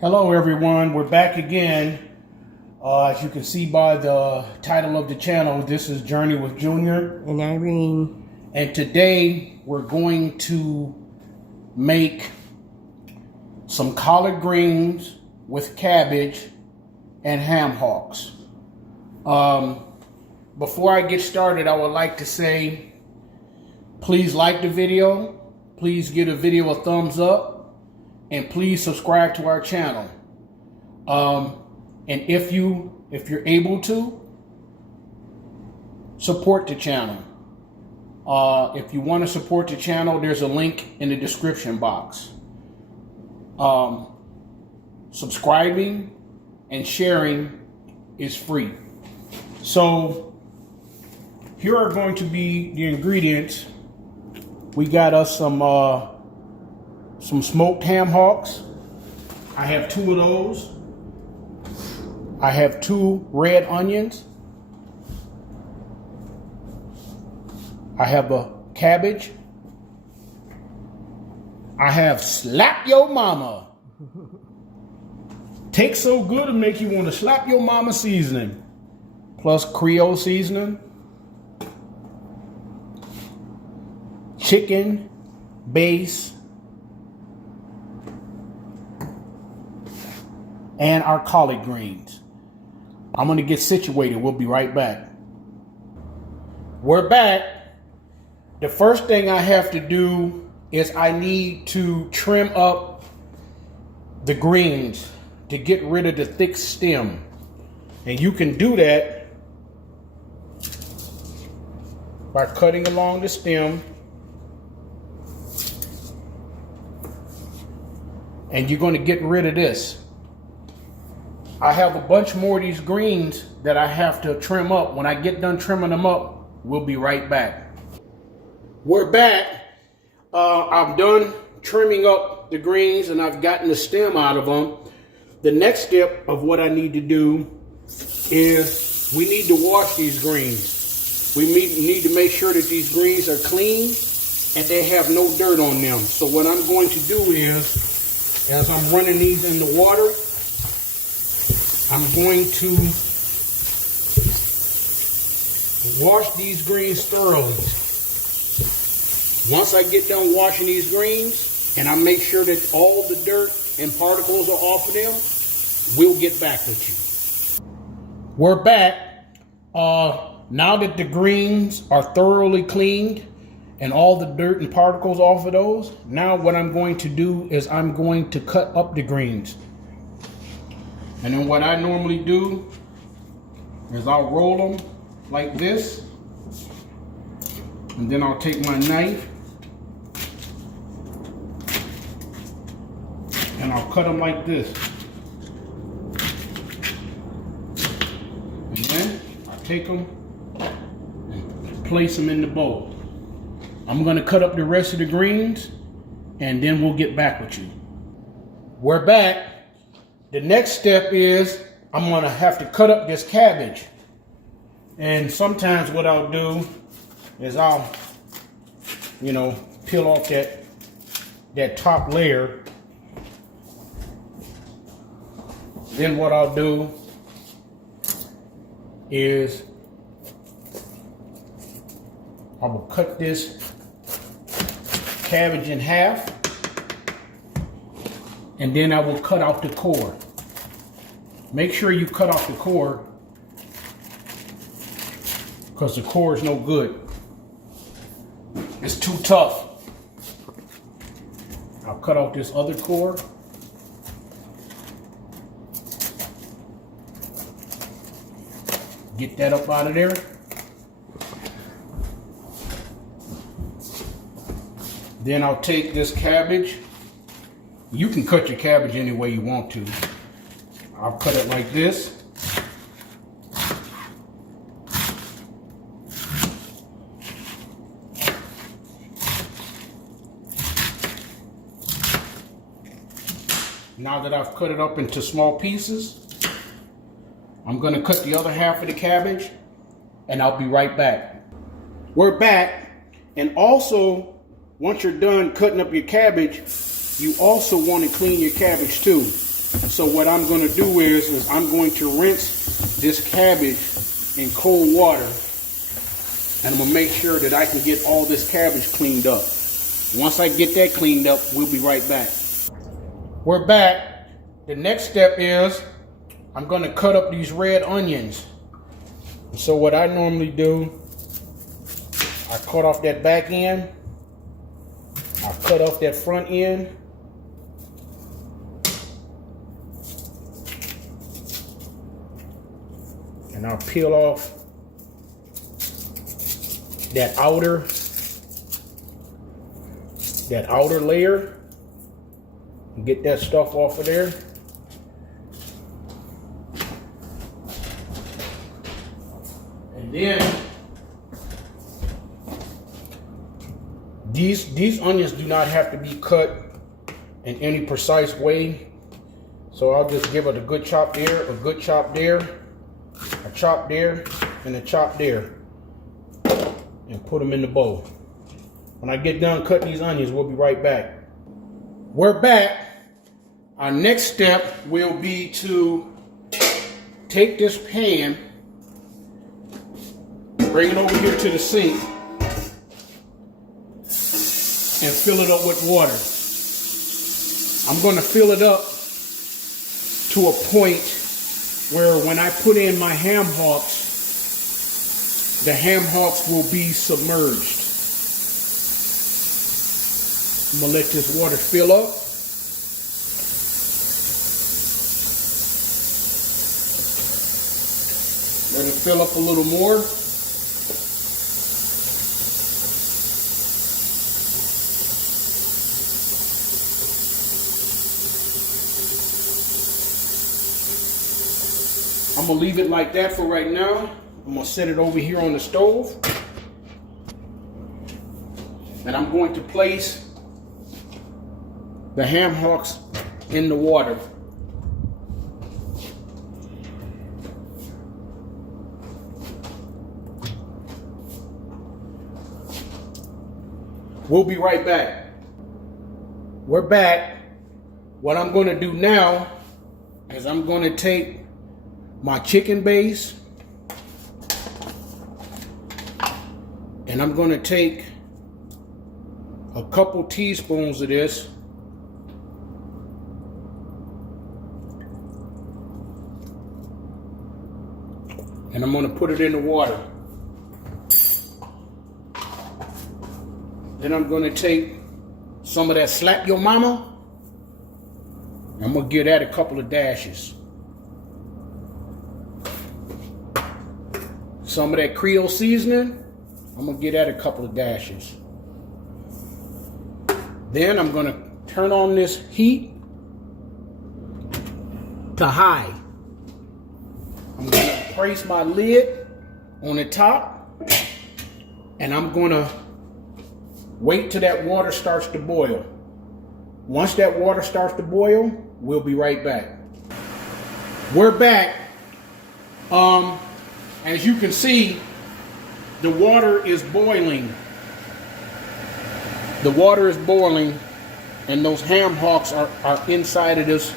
Hello everyone, we're back again. As you can see by the title of the channel, this is Journey with Junior and Irene. And today we're going to make some collard greens with cabbage and ham hocks. Before I get started, I would like to say, please like the video, please give the video a thumbs up, and please subscribe to our channel. And if you're able to, support the channel. If you want to support the channel, there's a link in the description box. Subscribing and sharing is free. So here are going to be the ingredients. We got us some smoked ham hocks. I have 2 of those. I have 2 red onions. I have a cabbage. I have slap your mama. Tastes so good to make you want to slap your mama seasoning. Plus Creole seasoning. Chicken base. And our collard greens. I'm going to get situated. We'll be right back. We're back. The first thing I have to do is I need to trim up the greens to get rid of the thick stem. And you can do that by cutting along the stem. And you're going to get rid of this. I have a bunch more of these greens that I have to trim up. When I get done trimming them up, we'll be right back. We're back. I'm done trimming up the greens and I've gotten the stem out of them. The next step of what I need to do is we need to wash these greens. We need to make sure that these greens are clean and they have no dirt on them. So what I'm going to do is, as I'm running these in the water, I'm going to wash these greens thoroughly. Once I get done washing these greens and I make sure that all the dirt and particles are off of them, we'll get back with you. We're back. Now that the greens are thoroughly cleaned and all the dirt and particles off of those, now what I'm going to do is I'm going to cut up the greens. And then what I normally do is I'll roll them like this. And then I'll take my knife and I'll cut them like this. And then I take them and place them in the bowl. I'm going to cut up the rest of the greens and then we'll get back with you. We're back. The next step is I'm going to have to cut up this cabbage. And sometimes what I'll do is I'll, peel off that top layer. Then what I'll do is I will cut this cabbage in half. And then I will cut out the core. Make sure you cut off the core because the core is no good. It's too tough. I'll cut off this other core. Get that up out of there. Then I'll take this cabbage. You can cut your cabbage any way you want to. I'll cut it like this. Now that I've cut it up into small pieces, I'm going to cut the other half of the cabbage and I'll be right back. We're back, and also once you're done cutting up your cabbage, you also want to clean your cabbage too. So what I'm going to do is I'm going to rinse this cabbage in cold water, and I'm going to make sure that I can get all this cabbage cleaned up. Once I get that cleaned up, we'll be right back. We're back. The next step is I'm going to cut up these red onions. So what I normally do, I cut off that back end, I cut off that front end, and I'll peel off that outer layer and get that stuff off of there. And then these onions do not have to be cut in any precise way. So I'll just give it a good chop there, a good chop there, a chop there, and a chop there, and put them in the bowl. When I get done cutting these onions, we'll be right back. We're back. Our next step will be to take this pan, bring it over here to the sink, and fill it up with water. I'm going to fill it up to a point where when I put in my ham hocks, the ham hocks will be submerged. I'm going to let this water fill up. Let it fill up a little more. I'm going to leave it like that for right now. I'm going to set it over here on the stove. And I'm going to place the ham hocks in the water. We'll be right back. We're back. What I'm going to do now is I'm going to take my chicken base, and I'm going to take a couple teaspoons of this, and I'm going to put it in the water. Then I'm going to take some of that Slap Your Mama. I'm going to give that a couple of dashes. Some of that Creole seasoning, I'm going to give that a couple of dashes. Then I'm going to turn on this heat to high. I'm going to place my lid on the top, and I'm going to wait till that water starts to boil. Once that water starts to boil, we'll be right back. We're back. As you can see, the water is boiling. The water is boiling, and those ham hocks are inside of this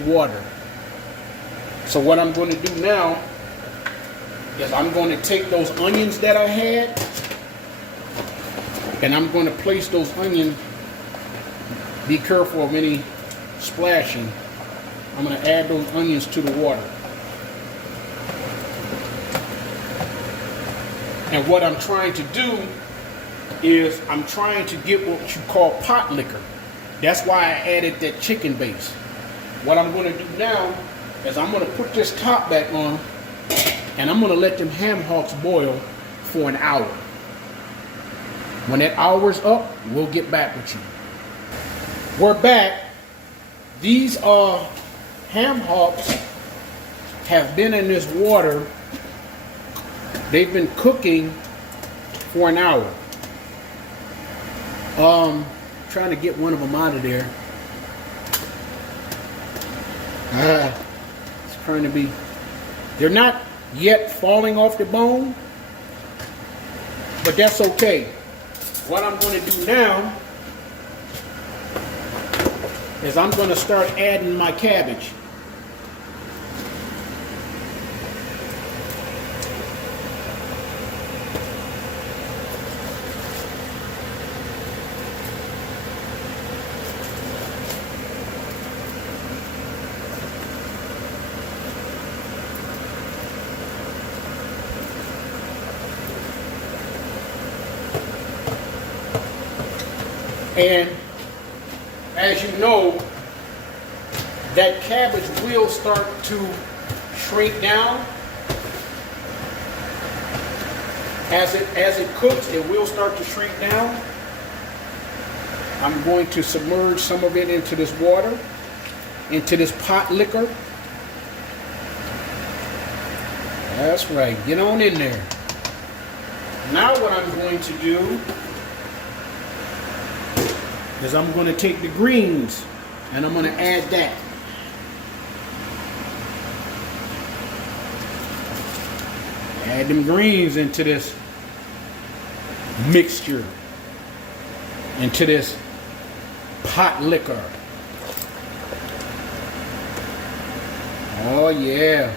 water. So what I'm going to do now is I'm going to take those onions that I had, and I'm going to place those onions. Be careful of any splashing. I'm going to add those onions to the water. And what I'm trying to do is I'm trying to get what you call pot liquor. That's why I added that chicken base. What I'm going to do now is I'm going to put this top back on, and I'm going to let them ham hocks boil for an hour. When that hour's up, we'll get back with you. We're back. These ham hocks have been in this water. They've been cooking for an hour. Trying to get one of them out of there. It's trying to be. They're not yet falling off the bone, but that's okay. What I'm going to do now is I'm going to start adding my cabbage. And as you know, that cabbage will start to shrink down. As it cooks, it will start to shrink down. I'm going to submerge some of it into this water, into this pot liquor. That's right, get on in there. Now what I'm going to do is I'm going to take the greens and I'm going to add that. Add them greens into this mixture, into this pot liquor. Oh yeah.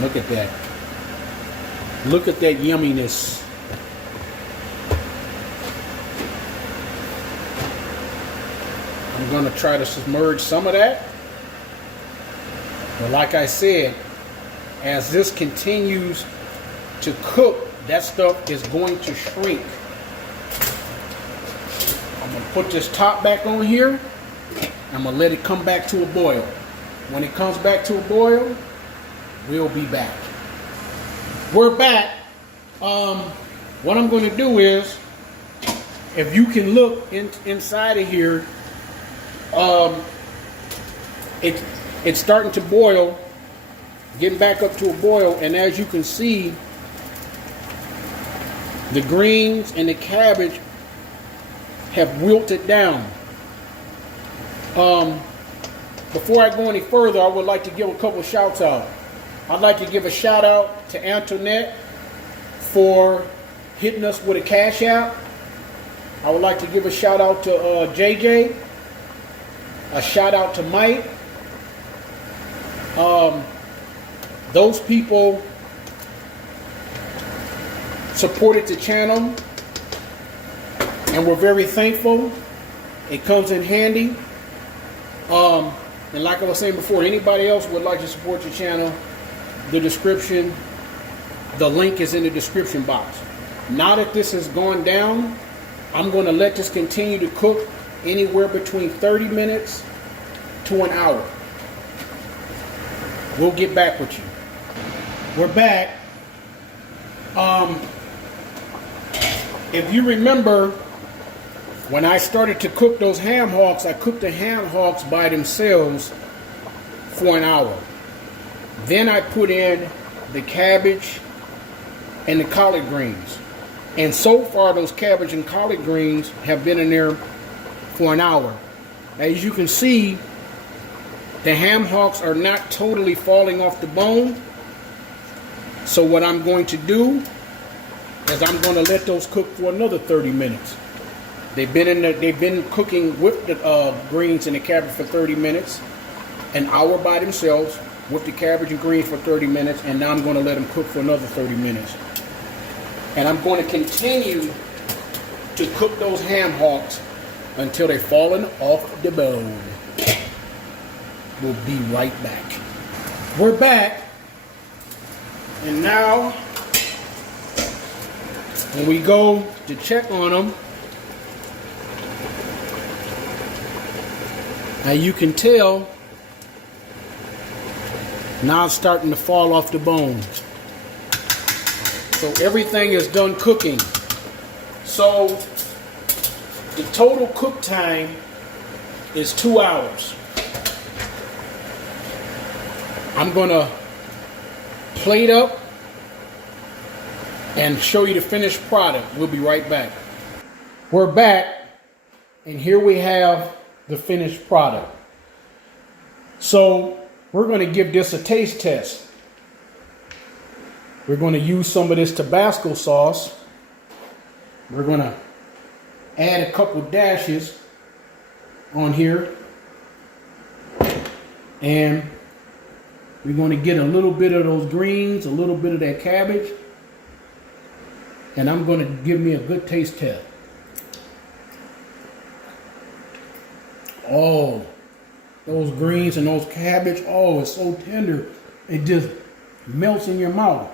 Look at that. Look at that yumminess. I'm going to try to submerge some of that. But like I said, as this continues to cook, that stuff is going to shrink. I'm going to put this top back on here. I'm going to let it come back to a boil. When it comes back to a boil, we'll be back. We're back. What I'm going to do is, if you can look inside of here, it's starting to boil, getting back up to a boil, and as you can see, the greens and the cabbage have wilted down. Before I go any further, I would like to give a couple shouts out. I'd like to give a shout out to Antoinette for hitting us with a cash app. I would like to give a shout out to JJ. A shout out to Mike. Those people supported the channel and we're very thankful. It comes in handy. And like I was saying before, anybody else would like to support the channel, the link is in the description box. Now that this has gone down, I'm going to let this continue to cook anywhere between 30 minutes to an hour. We'll get back with you. We're back. If you remember, when I started to cook those ham hocks, I cooked the ham hocks by themselves for an hour. Then I put in the cabbage and the collard greens. And so far, those cabbage and collard greens have been in there for an hour. As you can see, the ham hocks are not totally falling off the bone. So what I'm going to do is I'm going to let those cook for another 30 minutes. They've been cooking with the greens and the cabbage for 30 minutes, an hour by themselves with the cabbage and greens for 30 minutes, and now I'm going to let them cook for another 30 minutes. And I'm going to continue to cook those ham hocks until they're falling off the bone. We'll be right back. We're back. And now, when we go to check on them, now you can tell, now it's starting to fall off the bone. So everything is done cooking. So the total cook time is 2 hours. I'm gonna plate up and show you the finished product. We'll be right back. We're back, and here we have the finished product. So we're going to give this a taste test. We're going to use some of this Tabasco sauce. We're going to add a couple dashes on here. And we're going to get a little bit of those greens, a little bit of that cabbage. And I'm going to give me a good taste test. Oh, those greens and those cabbage, oh, it's so tender. It just melts in your mouth.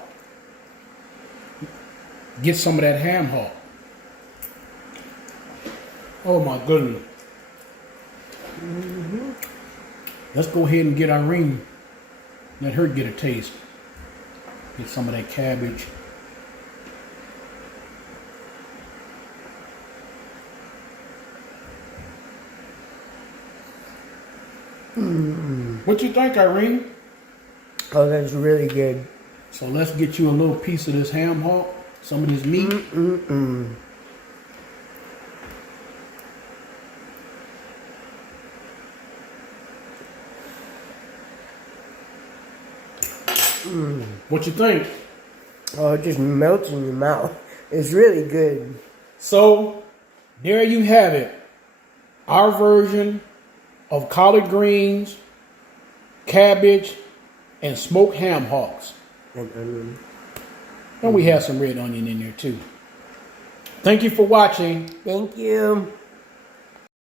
Get some of that ham hock. Oh my goodness. Let's go ahead and get Irene. Let her get a taste. Get some of that cabbage. What you think, Irene? Oh, that's really good. So let's get you a little piece of this ham hock, some of this meat. What you think? Oh, it just melts in your mouth. It's really good. So, there you have it. Our version of collard greens, cabbage, and smoked ham hocks. And onion. And we have some red onion in there too. Thank you for watching. Thank you.